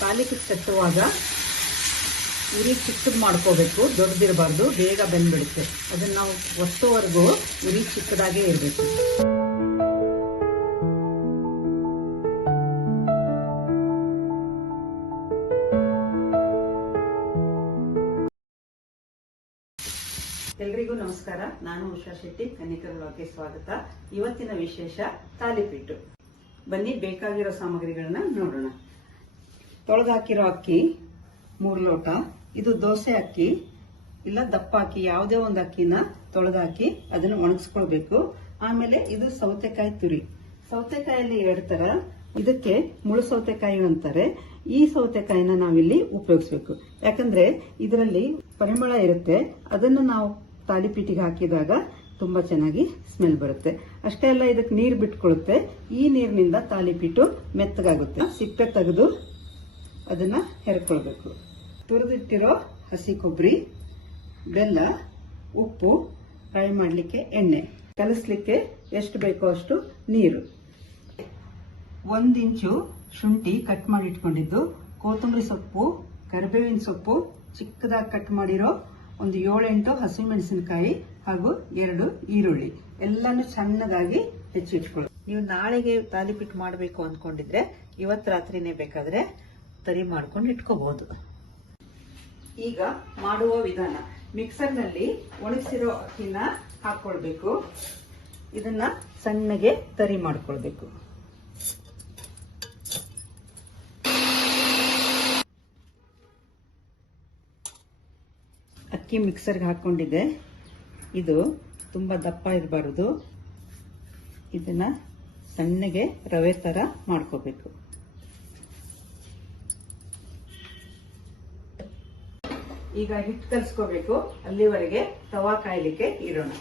ತಾಲಿಪಿಟ್ಟು ತಟ್ಟುವಾಗ ಉರಿ ಚಿಕ್ಕದು ಮಾಡ್ಕೋಬೇಕು, ದೊಡ್ಡದಿರಬಾರ್ದು, ಬೇಗ ಬೆಂದ್ಬಿಡುತ್ತೆ. ಅದನ್ನ ನಾವು ಒತ್ತುವರೆಗೂ ಉರಿ ಚಿಕ್ಕದಾಗೇ ಇರಬೇಕು. ಎಲ್ರಿಗೂ ನಮಸ್ಕಾರ. ನಾನು ಉಷಾ ಶೆಟ್ಟಿ, ಕನ್ನಿಕಾ ವ್ಲಾಗ್ಗೆ ಸ್ವಾಗತ. ಇವತ್ತಿನ ವಿಶೇಷ ತಾಲಿಪಿಟ್ಟು. ಬನ್ನಿ ಬೇಕಾಗಿರೋ ಸಾಮಗ್ರಿಗಳನ್ನ ನೋಡೋಣ. ತೊಳೆದಾಕಿರೋ ಅಕ್ಕಿ 3 ಲೋಟ. ಇದು ದೋಸೆ ಅಕ್ಕಿ ಇಲ್ಲ ದಪ್ಪ ಅಕ್ಕಿ, ಯಾವುದೇ ಒಂದು ಅಕ್ಕಿನ ತೊಳೆದಾಕಿ ಅದನ್ನು ಒಣಗಿಸ್ಕೊಳ್ಬೇಕು. ಆಮೇಲೆ ಇದು ಸೌತೆಕಾಯಿ ತುರಿ. ಸೌತೆಕಾಯಲ್ಲಿ 2 ತರ. ಇದಕ್ಕೆ ಮುಳು ಸೌತೆಕಾಯಿ ಅಂತಾರೆ. ಈ ಸೌತೆಕಾಯಿನ ನಾವಿಲ್ಲಿ ಉಪಯೋಗಿಸ್ಬೇಕು. ಯಾಕಂದ್ರೆ ಇದರಲ್ಲಿ ಪರಿಮಳ ಇರುತ್ತೆ. ಅದನ್ನು ನಾವು ತಾಲಿಪೀಟಿಗೆ ಹಾಕಿದಾಗ ತುಂಬಾ ಚೆನ್ನಾಗಿ ಸ್ಮೆಲ್ ಬರುತ್ತೆ. ಅಷ್ಟೇ ಅಲ್ಲ, ಇದಕ್ಕೆ ನೀರು ಬಿಟ್ಕೊಳ್ಳುತ್ತೆ. ಈ ನೀರಿನಿಂದ ತಾಲಿಪೀಟು ಮೆತ್ತಗಾಗುತ್ತೆ. ಸಿಪ್ಪೆ ತೆಗೆದು ಅದನ್ನ ಹೆರ್ಕೊಳ್ಬೇಕು. ತುರಿದಿಟ್ಟಿರೋ ಹಸಿ ಕೊಬ್ಬರಿ, ಬೆಲ್ಲ, ಉಪ್ಪು, ಫ್ರೈ ಮಾಡಲಿಕ್ಕೆ ಎಣ್ಣೆ, ಕಲಿಸ್ಲಿಕ್ಕೆ ಎಷ್ಟು ಬೇಕೋ ಅಷ್ಟು ನೀರು, 1 ಇಂಚು ಶುಂಠಿ ಕಟ್ ಮಾಡಿ ಇಟ್ಕೊಂಡಿದ್ದು, ಕೊತ್ತಂಬರಿ ಸೊಪ್ಪು, ಕರಿಬೇವಿನ ಸೊಪ್ಪು, ಚಿಕ್ಕದಾಗಿ ಕಟ್ ಮಾಡಿರೋ ಒಂದು 7-8 ಹಸಿಮೆಣಸಿನಕಾಯಿ ಹಾಗೂ 2 ಈರುಳ್ಳಿ ಎಲ್ಲಾನು ಸಣ್ಣದಾಗಿ ಹೆಚ್ಚಿಟ್ಕೊಳ್ಳಿ. ನೀವು ನಾಳೆಗೆ ತಾಲಿಪಿಟ್ಟು ಮಾಡಬೇಕು ಅಂದ್ಕೊಂಡಿದ್ರೆ ಇವತ್ತು ರಾತ್ರಿನೇ ಬೇಕಾದ್ರೆ ತರಿ ಮಾಡ್ಕೊಂಡು ಇಟ್ಕೋಬಹುದು. ಈಗ ಮಾಡುವ ವಿಧಾನ. ಮಿಕ್ಸರ್ನಲ್ಲಿ ಒಣಗಿಸಿರೋ ಅಕ್ಕಿನ ಹಾಕೊಳ್ಬೇಕು. ಇದನ್ನ ಸಣ್ಣಗೆ ತರಿ ಮಾಡ್ಕೊಳ್ಬೇಕು. ಅಕ್ಕಿ ಮಿಕ್ಸರ್ಗೆ ಹಾಕೊಂಡಿದ್ದೆ. ಇದು ತುಂಬಾ ದಪ್ಪ ಇರಬಾರದು. ಇದನ್ನ ಸಣ್ಣಗೆ ರವೆ ತರ ಮಾಡ್ಕೋಬೇಕು. ಈಗ ಹಿಟ್ಟು ಕಲಿಸ್ಕೋಬೇಕು. ಅಲ್ಲಿವರೆಗೆ ತವಾ ಕಾಯ್ಲಿಕ್ಕೆ ಇಡೋಣ.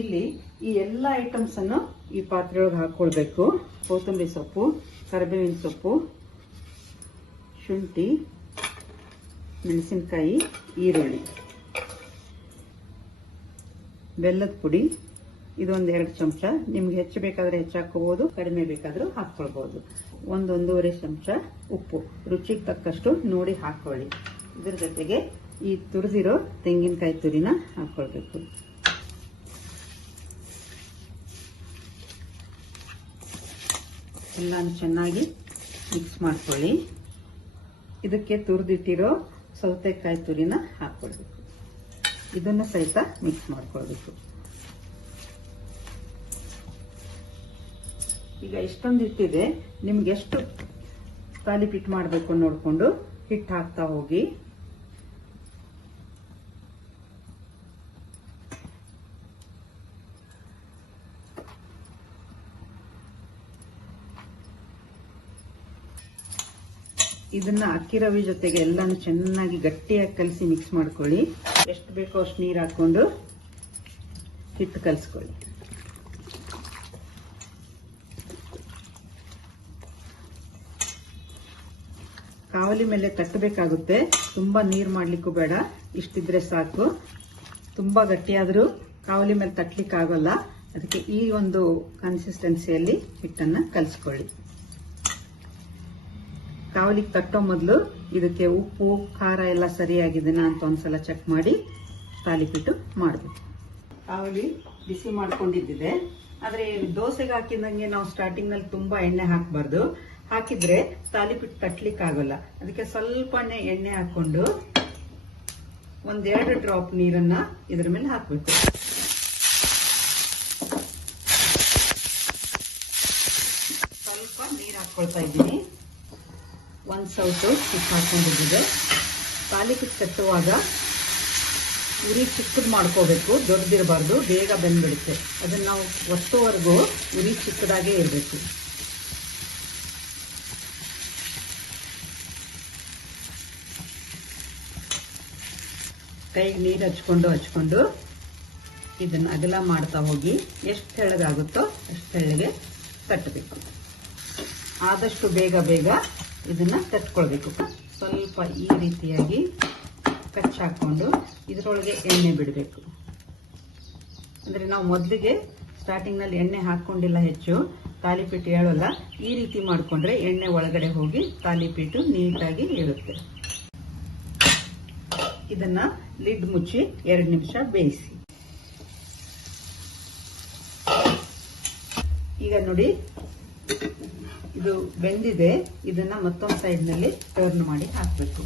ಇಲ್ಲಿ ಈ ಎಲ್ಲ ಐಟಮ್ಸ್ ಅನ್ನು ಈ ಪಾತ್ರೆಯೊಳಗೆ ಹಾಕೊಳ್ಬೇಕು. ಕೊತ್ತಂಬರಿ ಸೊಪ್ಪು, ಕರಿಬೇವಿನ ಸೊಪ್ಪು, ಶುಂಠಿ, ಮೆಣಸಿನಕಾಯಿ, ಈರುಳ್ಳಿ, ಬೆಲ್ಲದ ಪುಡಿ. ಇದೊಂದು 2 ಚಮಚ. ನಿಮ್ಗೆ ಹೆಚ್ಚು ಬೇಕಾದ್ರೆ ಹೆಚ್ಚು ಹಾಕೋಬಹುದು, ಕಡಿಮೆ ಬೇಕಾದ್ರೂ ಹಾಕೊಳ್ಬಹುದು. 1-1.5 ಚಮಚ ಉಪ್ಪು, ರುಚಿಗೆ ತಕ್ಕಷ್ಟು ನೋಡಿ ಹಾಕೊಳ್ಳಿ. ಇದ್ರ ಜೊತೆಗೆ ಈ ತುರಿದಿರೋ ತೆಂಗಿನಕಾಯಿ ತುರಿನ ಹಾಕೊಳ್ಬೇಕು. ಎಲ್ಲಾನು ಚೆನ್ನಾಗಿ ಮಿಕ್ಸ್ ಮಾಡ್ಕೊಳ್ಳಿ. ಇದಕ್ಕೆ ತುರಿದಿಟ್ಟಿರೋ ಸೌತೆಕಾಯಿ ತುರಿನ ಹಾಕೊಳ್ಬೇಕು. ಇದನ್ನ ಸಹಿತ ಮಿಕ್ಸ್ ಮಾಡ್ಕೊಳ್ಬೇಕು. ಈಗ ಇಷ್ಟೊಂದು ಹಿಟ್ಟಿದೆ. ನಿಮ್ಗೆ ಎಷ್ಟು ತಾಲಿಪಿಟ್ಟು ಮಾಡಬೇಕು ನೋಡ್ಕೊಂಡು ಹಿಟ್ಟು ಹಾಕ್ತಾ ಹೋಗಿ. ಇದನ್ನ ಅಕ್ಕಿ ರವೆ ಜೊತೆಗೆ ಎಲ್ಲಾನು ಚೆನ್ನಾಗಿ ಗಟ್ಟಿಯಾಗಿ ಕಲಸಿ ಮಿಕ್ಸ್ ಮಾಡ್ಕೊಳ್ಳಿ. ಎಷ್ಟು ಬೇಕೋ ಅಷ್ಟು ನೀರು ಹಾಕೊಂಡು ಹಿಟ್ಟು ಕಲಸ್ಕೊಳ್ಳಿ. ಕಾವಲಿ ಮೇಲೆ ತಟ್ಟಬೇಕಾಗುತ್ತೆ. ತುಂಬಾ ನೀರು ಮಾಡ್ಲಿಕ್ಕೂ ಬೇಡ, ಇಷ್ಟಿದ್ರೆ ಸಾಕು. ತುಂಬಾ ಗಟ್ಟಿಯಾದ್ರೂ ಕಾವಲಿ ಮೇಲೆ ತಟ್ಟಲಿಕ್ಕೆ ಆಗೋಲ್ಲ. ಅದಕ್ಕೆ ಈ ಒಂದು ಕನ್ಸಿಸ್ಟೆನ್ಸಿಯಲ್ಲಿ ಹಿಟ್ಟನ್ನ ಕಲಸ್ಕೊಳ್ಳಿ. ಕಾವಲಿಗೆ ತಟ್ಟೋ ಮೊದಲು ಇದಕ್ಕೆ ಉಪ್ಪು ಖಾರ ಎಲ್ಲ ಸರಿಯಾಗಿದೆನಾ ಅಂತ ಒಂದ್ಸಲ ಚೆಕ್ ಮಾಡಿ ತಾಲಿಪಿಟ್ಟು ಮಾಡಬೇಕು. ಕಾವಲಿ ಬಿಸಿ ಮಾಡ್ಕೊಂಡಿದ್ದಿದೆ. ಆದ್ರೆ ದೋಸೆಗೆ ಹಾಕಿದಂಗೆ ನಾವು ಸ್ಟಾರ್ಟಿಂಗ್ ನಲ್ಲಿ ತುಂಬಾ ಎಣ್ಣೆ ಹಾಕಬಾರ್ದು. ಹಾಕಿದ್ರೆ ತಾಲಿಪಿಟ್ಟು ತಟ್ಟಲಿಕ್ಕೆ ಆಗೋಲ್ಲ. ಅದಕ್ಕೆ ಸ್ವಲ್ಪನೇ ಎಣ್ಣೆ ಹಾಕೊಂಡು 1-2 ಡ್ರಾಪ್ ನೀರನ್ನ ಇದ್ರ ಮೇಲೆ ಹಾಕಬೇಕು. ಸ್ವಲ್ಪ ನೀರು ಹಾಕೊಳ್ತಾ ಇದ್ದೀನಿ. 1 ಸೌಟು ಉಪ್ಪು ಹಾಕೊಂಡಿದ್ದಿದೆ. ತಾಲಿಪಿಟ್ಟು ತಟ್ಟುವಾಗ ಉರಿ ಚಿಕ್ಕದು ಮಾಡ್ಕೋಬೇಕು, ದೊಡ್ಡದಿರಬಾರ್ದು, ಬೇಗ ಬೆಂದ್ಬಿಡುತ್ತೆ. ಅದನ್ನ ನಾವು ಒತ್ತುವರೆಗೂ ಉರಿ ಚಿಕ್ಕದಾಗೇ ಇರಬೇಕು. ಕೈಗೆ ನೀರು ಹಚ್ಕೊಂಡು ಇದನ್ನ ಅಗಲ ಮಾಡ್ತಾ ಹೋಗಿ ಎಷ್ಟು ತೆಳ್ಳಗಾಗುತ್ತೋ ಅಷ್ಟು ತೆಳ್ಳಗೆ ತಟ್ಟಬೇಕು. ಆದಷ್ಟು ಬೇಗ ಇದನ್ನ ತಟ್ಕೊಳ್ಬೇಕು. ಸ್ವಲ್ಪ ಈ ರೀತಿಯಾಗಿ ಕಚ್ಚ ಹಾಕೊಂಡು ಇದರೊಳಗೆ ಎಣ್ಣೆ ಬಿಡಬೇಕು. ಅಂದ್ರೆ ನಾವು ಮೊದಲಿಗೆ ಸ್ಟಾರ್ಟಿಂಗ್ ನಲ್ಲಿ ಎಣ್ಣೆ ಹಾಕೊಂಡಿಲ್ಲ ಹೆಚ್ಚು, ತಾಲಿಪೀಠು ಹೇಳಲ್ಲ. ಈ ರೀತಿ ಮಾಡ್ಕೊಂಡ್ರೆ ಎಣ್ಣೆ ಒಳಗಡೆ ಹೋಗಿ ತಾಲಿಪೀಠು ನೀಟಾಗಿ ಇರುತ್ತೆ. ಇದನ್ನ ಲಿಡ್ ಮುಚ್ಚಿ 2 ನಿಮಿಷ ಬೇಯಿಸಿ. ಈಗ ನೋಡಿ ಇದು ಬೆಂದಿದೆ. ಇದನ್ನ ಮತ್ತೊಂದು ಸೈಡ್ ನಲ್ಲಿ ಟರ್ನ್ ಮಾಡಿ ಹಾಕಬೇಕು.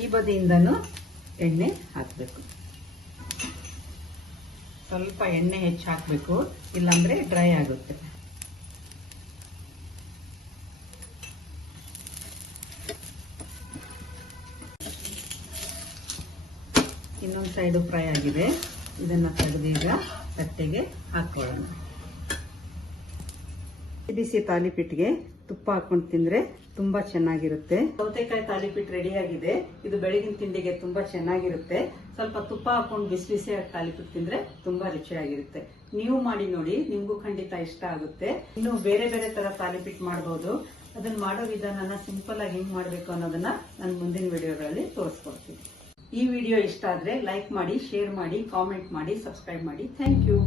ಈ ಬದಿಯಿಂದನೂ ಎಣ್ಣೆ ಹಾಕಬೇಕು. ಸ್ವಲ್ಪ ಎಣ್ಣೆ ಹೆಚ್ಚು ಹಾಕಬೇಕು, ಇಲ್ಲಾಂದ್ರೆ ಡ್ರೈ ಆಗುತ್ತೆ. ಇನ್ನೊಂದು ಸೈಡು ಫ್ರೈ ಆಗಿದೆ. ಇದನ್ನ ತೆಗೆದು ಈಗ ತಟ್ಟೆಗೆ ಹಾಕೊಳ್ಳೋಣ. ಬಿಸಿ ತಾಲಿಪೀಟ್ಟಿಗೆ ತುಪ್ಪ ಹಾಕೊಂಡು ತಿಂದ್ರೆ ತುಂಬಾ ಚೆನ್ನಾಗಿರುತ್ತೆ. ಸೌತೆಕಾಯಿ ತಾಲಿಪೀಠು ರೆಡಿ ಆಗಿದೆ. ಇದು ಬೆಳಗಿನ ತಿಂಡಿಗೆ ತುಂಬಾ ಚೆನ್ನಾಗಿರುತ್ತೆ. ಸ್ವಲ್ಪ ತುಪ್ಪ ಹಾಕೊಂಡು ಬಿಸಿ ಬಿಸಿಯಾಗಿ ತಾಲಿಪೀಠು ತಿಂದ್ರೆ ತುಂಬಾ ರುಚಿಯಾಗಿರುತ್ತೆ. ನೀವು ಮಾಡಿ ನೋಡಿ, ನಿಮ್ಗೂ ಖಂಡಿತ ಇಷ್ಟ ಆಗುತ್ತೆ. ಇನ್ನು ಬೇರೆ ಬೇರೆ ತರ ತಾಲಿಪೀಠು ಮಾಡಬಹುದು. ಅದನ್ನ ಮಾಡೋ ವಿಧಾನನ ಸಿಂಪಲ್ ಆಗಿ ಹೆಂಗ್ ಮಾಡ್ಬೇಕು ಅನ್ನೋದನ್ನ ನಾನು ಮುಂದಿನ ವಿಡಿಯೋಗಳಲ್ಲಿ ತೋರಿಸ್ಕೊಡ್ತೀನಿ. ಈ ವಿಡಿಯೋ ಇಷ್ಟ ಆದ್ರೆ ಲೈಕ್ ಮಾಡಿ, ಶೇರ್ ಮಾಡಿ, ಕಾಮೆಂಟ್ ಮಾಡಿ, ಸಬ್ಸ್ಕ್ರೈಬ್ ಮಾಡಿ. Thank you.